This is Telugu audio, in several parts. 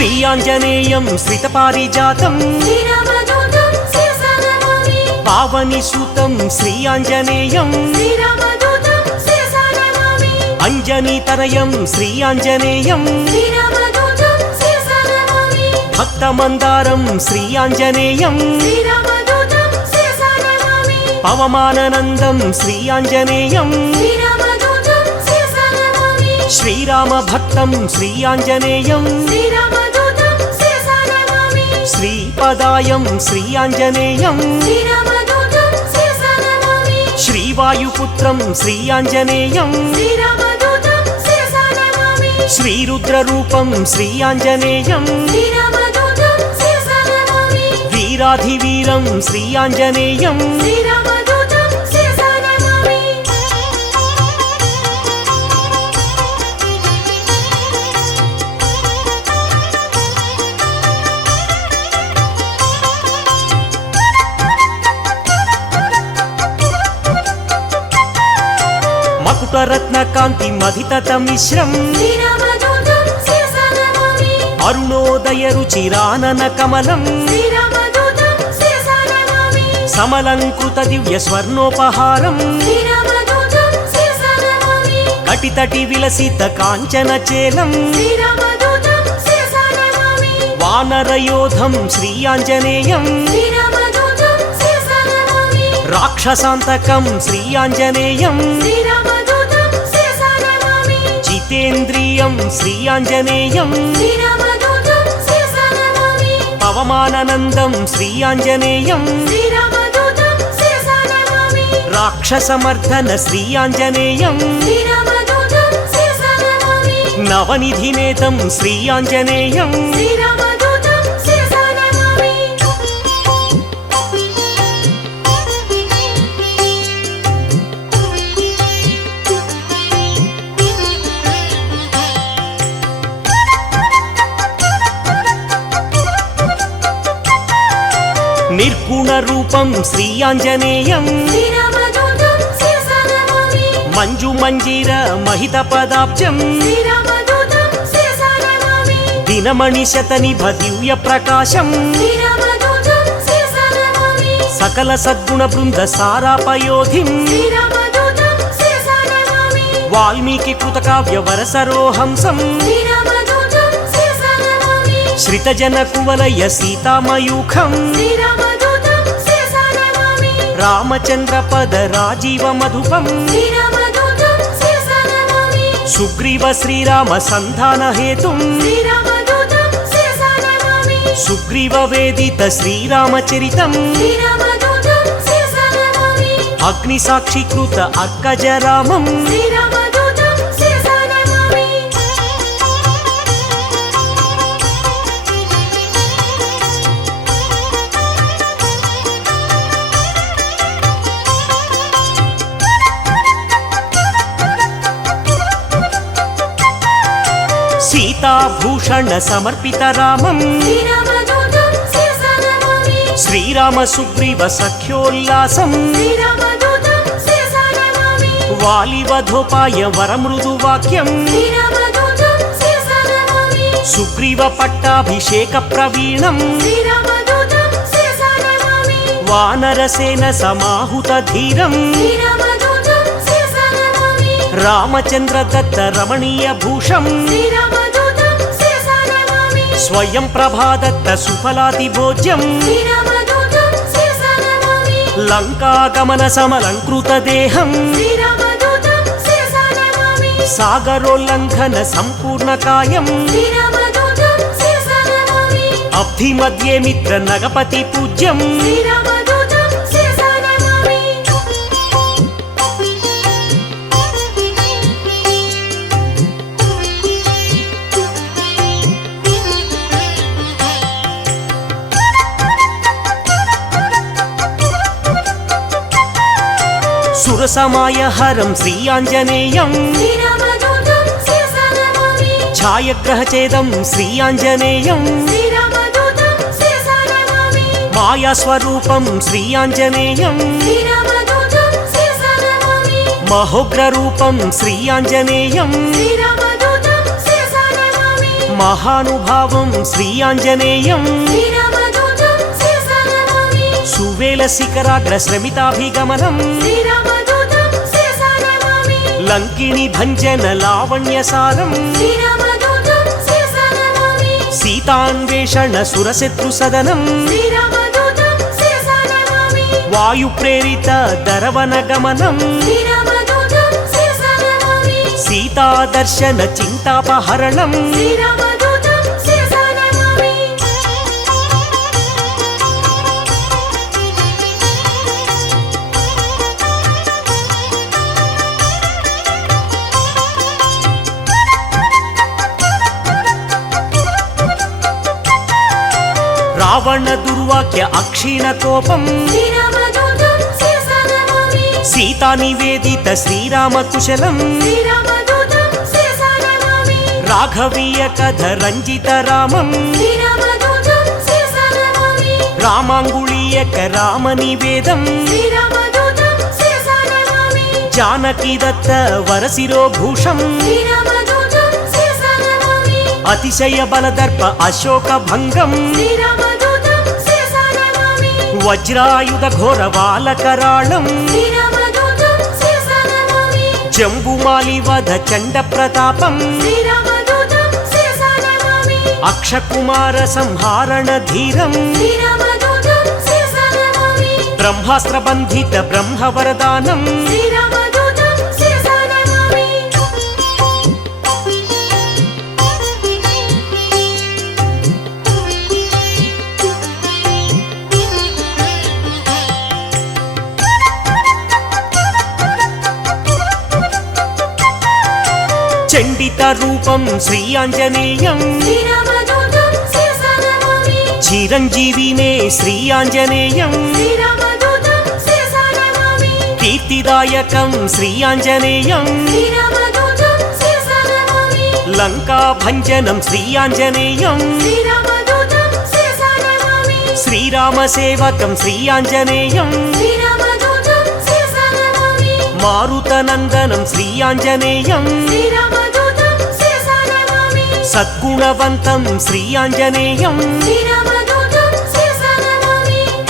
श्रीआञ्जनेयं श्रितपारिजातं पावनीसूतं श्रीआञ्जनेयं अञ्जनीतनयं श्रीआञ्जनेयं भक्तमन्दारं श्रीआञ्जनेयं पवमाननन्दं श्रीआञ्जनेयं श्रीरामभक्तं श्रीआञ्जनेयं श्रीपदायं श्रीआञ्जनेयं श्रीवायुपुत्रं श्रीआञ्जनेयं श्रीरुद्ररूपं श्रीआञ्जनेयं वीराधिवीरं श्रीआञ्जनेयं मकुटरत्नकान्ति मधिततमिश्रम् अरुणोदय रुचिरानन कमलम् समलंकृत दिव्य स्वर्णोपहारम् कटितटि विलसित कांचन चेलम् वानरयोधं श्रीआञ्जनेयं राक्षसान्तकं श्रीआञ्जनेयं जितेन्द्रियं श्रीआञ्जनेयं पवमाननन्दं श्रीआञ्जनेयं राक्षसमर्दन श्रीआञ्जनेयं नवनिधिनेतं श्रीआञ्जनेयं निर्गुणरूपं श्रीआञ्जनेयं मञ्जुमञ्जीर महितपदाब्जं दिनमणिशतनिभ दिव्यप्रकाशं सकल सद्गुणवृन्द सारापयोधिं वाल्मीकिकृतकाव्यवरसरोहंसं श्रितजनकुवलय सीतामयूखं रामचन्द्रपद राजीव मधुपं सुग्रीव श्रीराम संधान हेतुं सुग्रीव वेदित श्रीरामचरितं अग्निसाक्षीकृत अग्गजरामं सीताभूषण समर्पित रामं श्रीराम सुग्रीव सख्योल्लासं वालिवधोपाय वरमृदुवाक्यं सुग्रीव पट्टाभिषेक प्रवीणं वानरसेन समाहुत धीरं रामचंद्र दत्त रमणीय भूषं स्वयं प्रभादत्त सुफलादिभोज्यं लंकागमन समलंकृत देहं सागरोल्लंघन संपूर्ण कायं अब्धि मध्ये मित्र नगपति पूज्यं सुरसमायहरं श्रीआञ्जनेयं छायाग्रहचेदं श्रीआञ्जनेयं मायास्वरूपं श्रीआञ्जनेयं महोग्ररूपं श्रीआञ्जनेयं మహానుభావం శ్రీ ఆంజనేయం సువేల శిఖరాగ్ర శ్రమితాభిగమనం లంకిని భంజన లావణ్యసారం సీతాన్వేషణ సురశత్రు సదనం వాయు ప్రేరిత దరవన గమనం సీతాదర్శన చింతాపహరణం రావణ దుర్వాక్య అక్షీణ కోపం సీతా నివేదిత శ్రీరామ కుశలం రాఘవీయ కథ రంజిత రామం రామాంగుళీయక రామ నివేదం జానకి దత్త వరసిరో భూషం అతిశయ బలదర్ప అశోక భంగం వజ్రాయుధ ఘోర బాలకరాళం జంబుమాలి వధ చండ ప్రతాపం అక్షకుమార సంహారణ ధీరం బ్రహ్మాస్త్ర బంధిత బ్రహ్మవరదానం చండిత రూపం శ్రీ ఆంజనేయం చిరంజీవినే శ్రీ ఆంజనేయం కీర్తిదాయకం శ్రీ ఆంజనేయం లంకా భంజనం శ్రీ ఆంజనేయం శ్రీరామ సేవకం శ్రీ ఆంజనేయం మారుతనందనం శ్రీ ఆంజనేయం సద్గుణవంతం శ్రీ ఆంజనేయం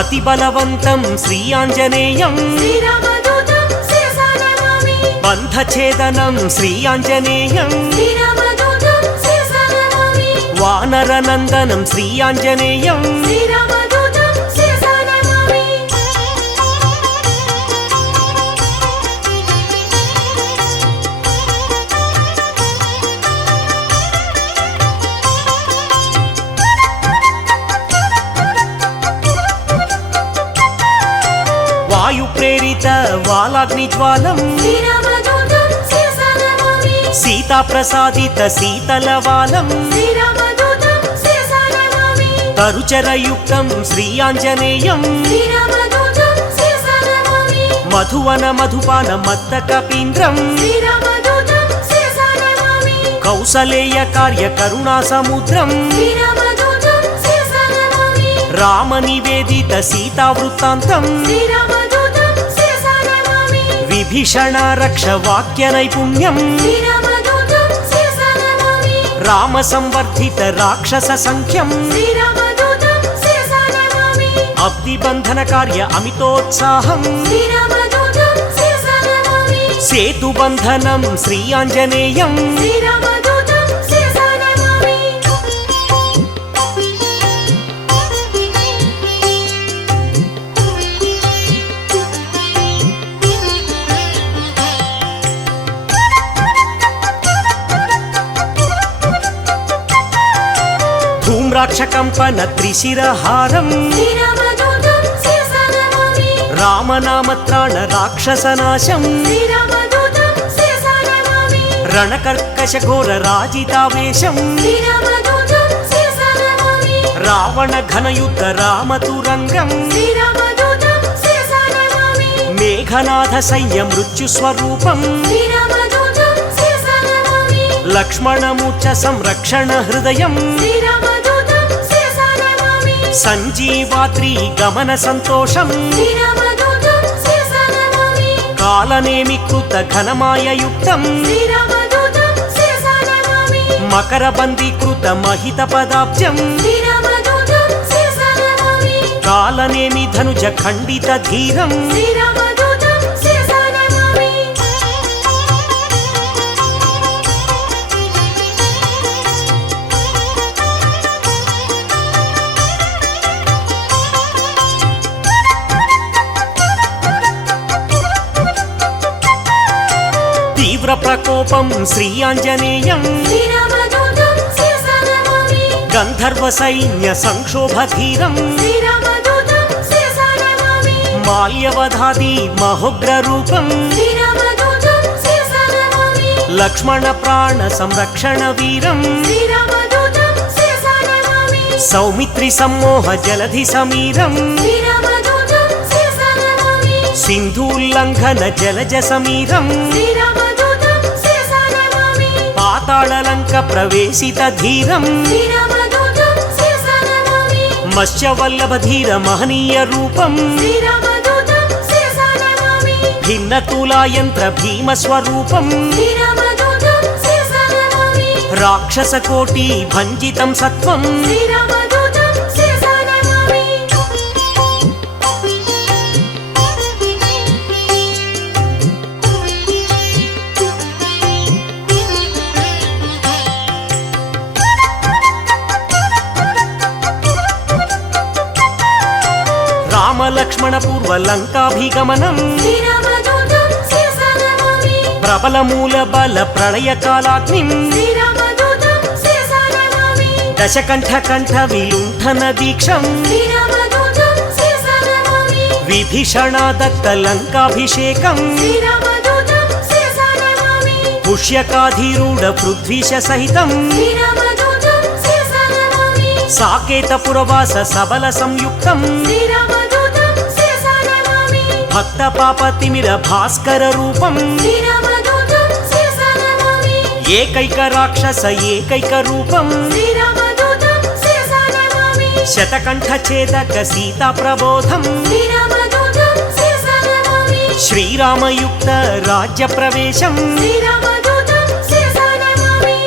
అతి బలవంతం శ్రీ ఆంజనేయం బంధఛేదనం శ్రీ ఆంజనేయం వానరనందనం శ్రీ ఆంజనేయం వాయు ప్రేరిత వాలాగ్ని జ్వాలం సీతా ప్రసాదిత శీతలవాలం తరుచరయుక్తం శ్రీ ఆంజనేయం మధువన మధుపాన మత్త కపీంద్రం కౌసలేయ కార్య కరుణా సముద్రం రామ నివేదిత సీతా వృత్తాంతం విభీషణ రక్ష వాక్య నైపుణ్యం రామ సంవర్ధిత రాక్షస సంఖ్యం అబ్ది బంధన కార్య అమితోత్సాహం సేతు బంధనం శ్రీ ఆంజనేయం ధూమ్రాక్షకంపన త్రిశిరహారం రామనామత్రాణ రాక్షసనాశం రణకర్కశ ఘోర రాజితావేశం రావణ ఘనయుద్ధ రామతురంగం మేఘనాథ సైన్య మృత్యు స్వరూపం లక్ష్మణమూర్ఛ సంరక్షణ హృదయం సంజీవాద్రి గమన సంతోషం కాలనేమి కృత ఘనమాయ యుక్తం మకర బందీ వికృత మహిత పదాబ్జం శ్రీరామదూతం శిరసా నమామి కాలనేమి ధనుజ ఖండిత ధీరం శ్రీరామదూతం శిరసా నమామి తీవ్ర ప్రకోపం శ్రీ ఆంజనేయం శ్రీరామదూతం శిరసా నమామి గంధర్వ సైన్య సంక్షోభ ధీరం శ్రీరామదూతం శిరసా నమామి మాల్యవధాది మహోగ్ర రూపం శ్రీరామదూతం శిరసా నమామి లక్ష్మణ ప్రాణ సంరక్షణ వీరం శ్రీరామదూతం శిరసా నమామి సౌమిత్రి సమ్మోహ జలధి సమీరం శ్రీరామదూతం శిరసా నమామి సింధూల్లంఘన జలజ సమీరం శ్రీరామదూతం శిరసా నమామి పాతాళలంక ప్రవేశిత ధీరం శ్రీరామదూతం శిరసా నమామి మత్స్యవల్లభ ధీర మహనీయ రూపం శ్రీరామదూతం శిరసా నమామి భిన్న తులాయంత్ర భీమ స్వరూపం శ్రీరామదూతం శిరసా నమామి రాక్షస కోటి భంజితం సత్వం శ్రీరామదూతం శిరసా నమామి రామ లక్ష్మణ పూర్వ లంకాభిగమనం శ్రీరామదూతం శిరసా నమామి ప్రబల మూల బల ప్రళయ కాలాగ్నిం శ్రీరామదూతం శిరసా నమామి దశకంఠ కంఠ విలుంఠన దీక్షం శ్రీరామదూతం శిరసా నమామి విభీషణ దత్త లంకాభిషేకం శ్రీరామదూతం శిరసా నమామి పుష్యకాధీరూఢ పృథ్వీశ సహితం శ్రీరామదూతం శిరసా నమామి సాకేత పురవాస సబల సంయుక్తం శ్రీరామదూతం శిరసా నమామి భక్త పాప తిమిర భాస్కర రూపం శ్రీరామదూతం శిరసా నమామి ఏకైక రాక్షస ఏకైక రూపం శ్రీరామదూతం శిరసా నమామి శతకంఠ ఛేదక సీతా ప్రబోధం శ్రీరామదూతం శిరసా నమామి శ్రీరామయుక్త రాజ్య ప్రవేశం శ్రీరామదూతం శిరసా నమామి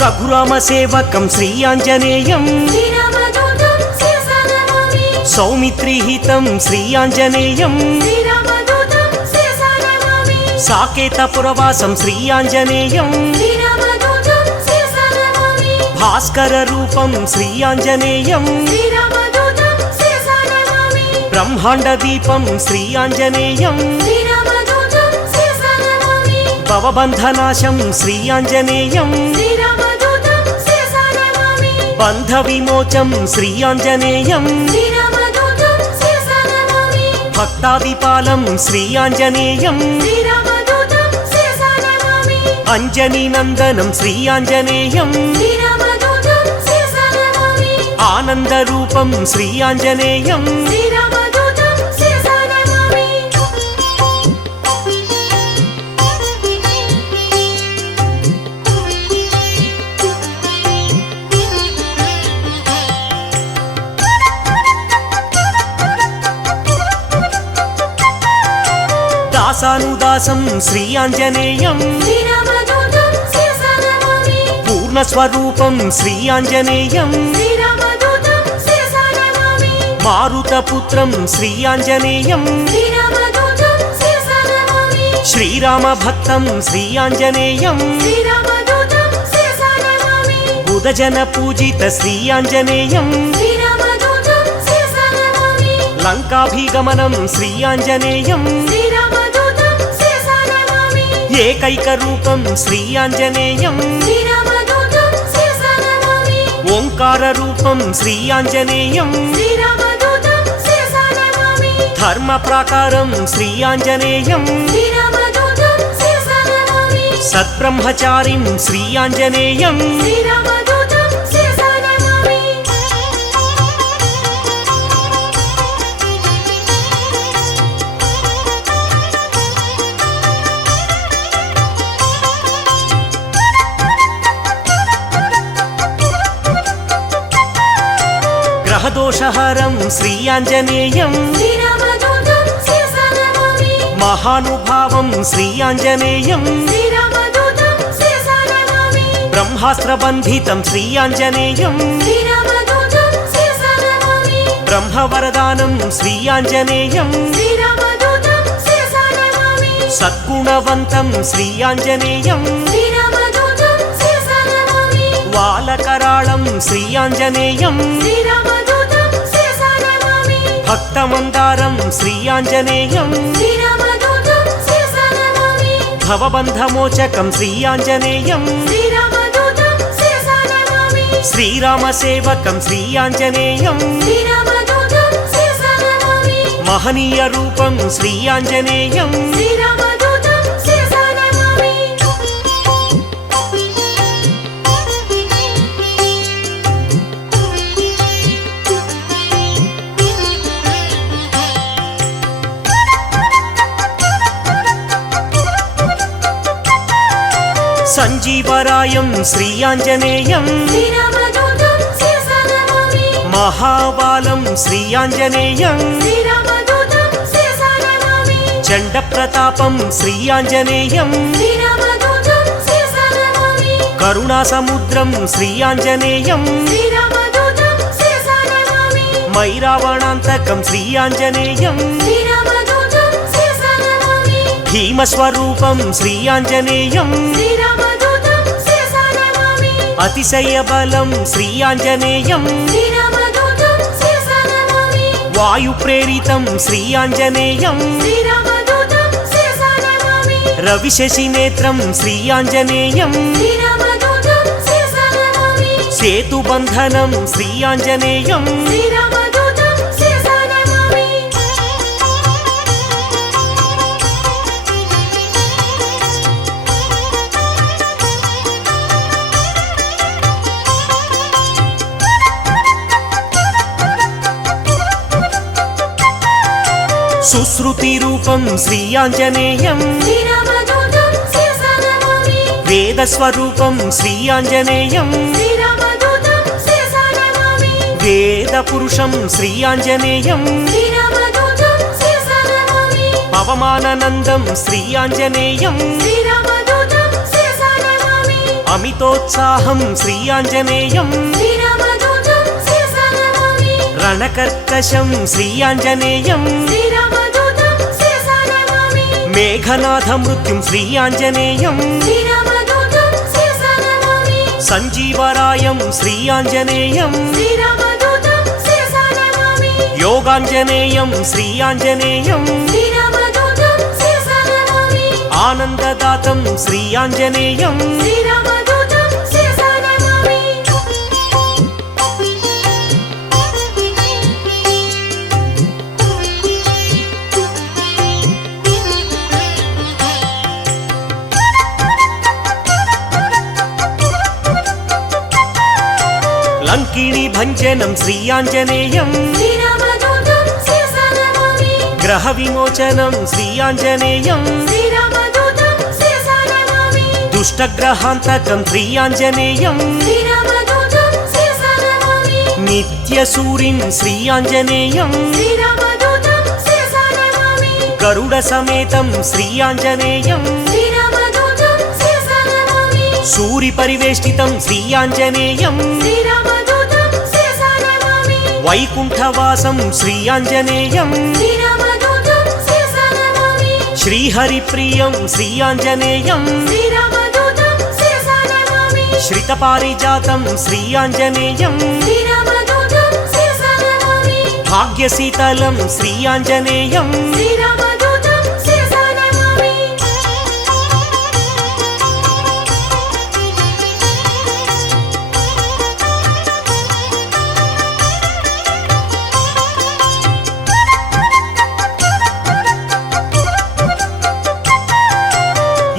రఘురామ సేవకం శ్రీ ఆంజనేయం శ్రీరామదూతం శిరసా నమామి సౌమిత్రిహితం శ్రీ ఆంజనేయం శ్రీరామదూతం శిరసా నమామి సాకేత పురవాసం శ్రీ ఆంజనేయం శ్రీరామదూతం శిరసా నమామి భాస్కర రూపం శ్రీ ఆంజనేయం శ్రీరామదూతం శిరసా నమామి బ్రహ్మాండ దీపం శ్రీ ఆంజనేయం శ్రీరామదూతం శిరసా నమామి భవబంధనాశం శ్రీ ఆంజనేయం శ్రీరామదూతం శిరసా నమామి బంధ విమోచం శ్రీ ఆంజనేయం శ్రీరామదూతం శిరసా నమామి భక్తాదిపాలం శ్రీ ఆంజనేయం శ్రీరామదూతం శిరసా నమామి అంజనీ నందనం శ్రీ ఆంజనేయం శ్రీరామదూతం శిరసా నమామి ఆనంద రూపం శ్రీ ఆంజనేయం శ్రీరామదూతం శిరసా నమామి దాసానుదాసం శ్రీ ఆంజనేయం శ్రీరామదూతం శిరసా నమామి పూర్ణస్వరూపం శ్రీ ఆంజనేయం శ్రీరామదూతం శిరసా నమామి మారుతపుత్రం శ్రీ ఆంజనేయం శ్రీరామదూతం శిరసా నమామి శ్రీరామ భక్తం శ్రీ ఆంజనేయం శ్రీరామదూతం శిరసా నమామి బుధజన పూజిత శ్రీ ఆంజనేయం శ్రీరామదూతం శిరసా నమామి లంకాభిగమనం శ్రీ ఆంజనేయం శ్రీరామదూతం శిరసా నమామి ఏకైక రూపం శ్రీ ఆంజనేయం శ్రీరామదూతం శిరసా నమామి ఓంకార రూపం శ్రీ ఆంజనేయం శ్రీరామదూతం శిరసా నమామి ధర్మ ప్రాకారం శ్రీ ఆంజనేయం శ్రీరామదూతం శిరసా నమామి సద్బ్రహ్మచారిం శ్రీ ఆంజనేయం శ్రీరామదూతం శిరసా నమామి గ్రహదోషహరం శ్రీ ఆంజనేయం శ్రీరామదూతం శిరసా నమామి మహానుభావం శ్రీ ఆంజనేయం శ్రీరామదూతం శిరసా నమామి బ్రహ్మాస్త్రబంధితం శ్రీ ఆంజనేయం శ్రీరామదూతం శిరసా నమామి బ్రహ్మవరదానం శ్రీ ఆంజనేయం శ్రీరామదూతం శిరసా నమామి సద్గుణవంతం శ్రీ ఆంజనేయం శ్రీరామదూతం శిరసా నమామి వాలకరాళం శ్రీ ఆంజనేయం శ్రీరామదూతం శిరసా నమామి భక్తమందారం శ్రీ ఆంజనేయం శ్రీరామదూతం శిరసా నమామి భవబంధమోచకం శ్రీ ఆంజనేయం శ్రీరామదూతం శిరసా నమామి శ్రీరామసేవకం శ్రీ ఆంజనేయం శ్రీరామదూతం శిరసా నమామి మహనీయ రూపం శ్రీ ఆంజనేయం శ్రీరామదూతం శిరసా నమామి సంజీవరాయం శ్రీ ఆంజనేయం శ్రీరామదూతం శిరసా నమామి మహాబాలం శ్రీ ఆంజనేయం శ్రీరామదూతం శిరసా నమామి చండ ప్రతాపం శ్రీ ఆంజనేయం శ్రీరామదూతం శిరసా నమామి కరుణాసముద్రం శ్రీ ఆంజనేయం శ్రీరామదూతం శిరసా నమామి మైరావణాంతకం శ్రీ ఆంజనేయం శ్రీరామదూతం శిరసా నమామి భీమస్వరూపం శ్రీ ఆంజనేయం శ్రీరామదూతం శిరసా నమామి అతిశయ బలం శ్రీ ఆంజనేయం శ్రీరామదూతం శిరసా నమామి వాయు ప్రేరితం శ్రీ ఆంజనేయం శ్రీరామదూతం శిరసా నమామి రవిశశి నేత్రం శ్రీ ఆంజనేయం శ్రీరామదూతం శిరసా నమామి సేతుబంధనం శ్రీ ఆంజనేయం శ్రీరామదూతం శిరసా నమామి సుశ్రుతి రూపం శ్రీ ఆంజనేయం శ్రీరామదూతం శిరసా నమామి వేదస్వరూపం శ్రీ ఆంజనేయం శ్రీరామదూతం శిరసా నమామి వేద పురుషం శ్రీ ఆంజనేయం శ్రీరామదూతం శిరసా నమామి పవమానందం శ్రీ ఆంజనేయం శ్రీరామదూతం శిరసా నమామి అమితోత్సాహం శ్రీ ఆంజనేయం శ్రీరామదూతం శిరసా నమామి రణకర్కశం శ్రీ ఆంజనేయం శ్రీరామదూతం శిరసా నమామి మేఘనాథ మృత్యుం శ్రీ ఆంజనేయం శ్రీరామదూతం శిరసా నమామి సంజీవరాయం శ్రీ ఆంజనేయం శ్రీరామదూతం శిరసా నమామి యోగాంజనేయం శ్రీ ఆంజనేయం శ్రీరామదూతం శిరసా నమామి ఆనందదాతం శ్రీ ఆంజనేయం శ్రీరామదూతం శిరసా నమామి లంకిణి భంజనం శ్రీ ఆంజనేయం శ్రీరామదూతం శిరసా నమామి గ్రహ విమోచనం శ్రీ ఆంజనేయం శ్రీరామదూతం శిరసా నమామి దుష్టగ్రహాంతకం శ్రీ ఆంజనేయం శ్రీరామదూతం శిరసా నమామి నిత్యసూరిం శ్రీ ఆంజనేయం శ్రీరామదూతం శిరసా నమామి గరుడ సమేతం శ్రీ ఆంజనేయం శ్రీరామదూతం శిరసా నమామి సూరి పరివేష్టితం శ్రీ ఆంజనేయం శ్రీరామదూతం శిరసా నమామి వైకుంఠవాసం శ్రీ ఆంజనేయం శ్రీరామదూతం శిరసా నమామి శ్రీహరిప్రియం శ్రీ ఆంజనేయం శ్రీరామదూతం శిరసా నమామి శ్రితపారిజాతం శ్రీ ఆంజనేయం శ్రీరామదూతం శిరసా నమామి భాగ్యశీతలం శ్రీ ఆంజనేయం శ్రీరామదూతం శిరసా నమామి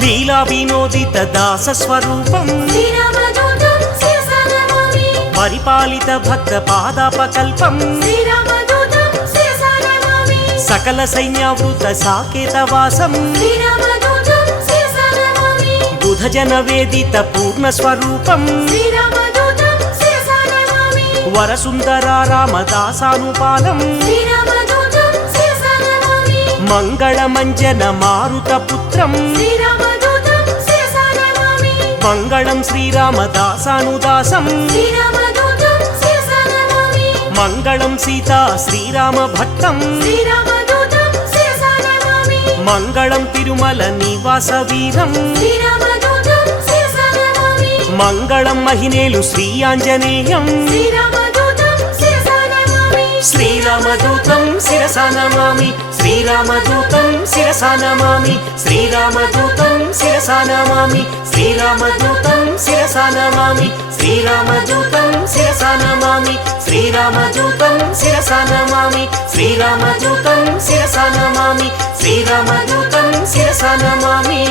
లీలా వినోదిత దాస స్వరూపం శ్రీరామదూతం శిరసా నమామి పరిపాలిత భక్త పాదాపకల్పం శ్రీరామదూతం శిరసా నమామి సకల సైన్యావృత సాకేతవాసం శ్రీరామదూతం శిరసా నమామి బుధజన వేదిత పూర్ణ స్వరూపం శ్రీరామదూతం శిరసా నమామి వరసుందరా రామదాసానుపాలం శ్రీరామదూతం శిరసా నమామి మంగళమంజన మారుతపుత్రం శ్రీరామదూతం శిరసా నమామి మంగళం శ్రీరామదాసానుదాసం శ్రీరామదూతం శిరసా నమామి మంగళం సీతా శ్రీరామభట్టం శ్రీరామదూతం శిరసా నమామి మంగళం తిరుమల నివాస వీరం శ్రీరామదూతం శిరసా నమామి మంగళం మహినేలు శ్రీ ఆంజనేయం శ్రీరామదూతం శిరసా నమామి శ్రీరామదూతం శిరసా నమామి శ్రీరామదూతం శిరసా నమామి శ్రీరామదూతం శిరసా నమామి శ్రీరామదూతం శిరసా నమామి శ్రీరామదూతం శిరసా నమామి శ్రీరామదూతం శిరసా నమామి శ్రీరామదూతం శిరసా నమామి శ్రీరామదూతం శిరసా నమామి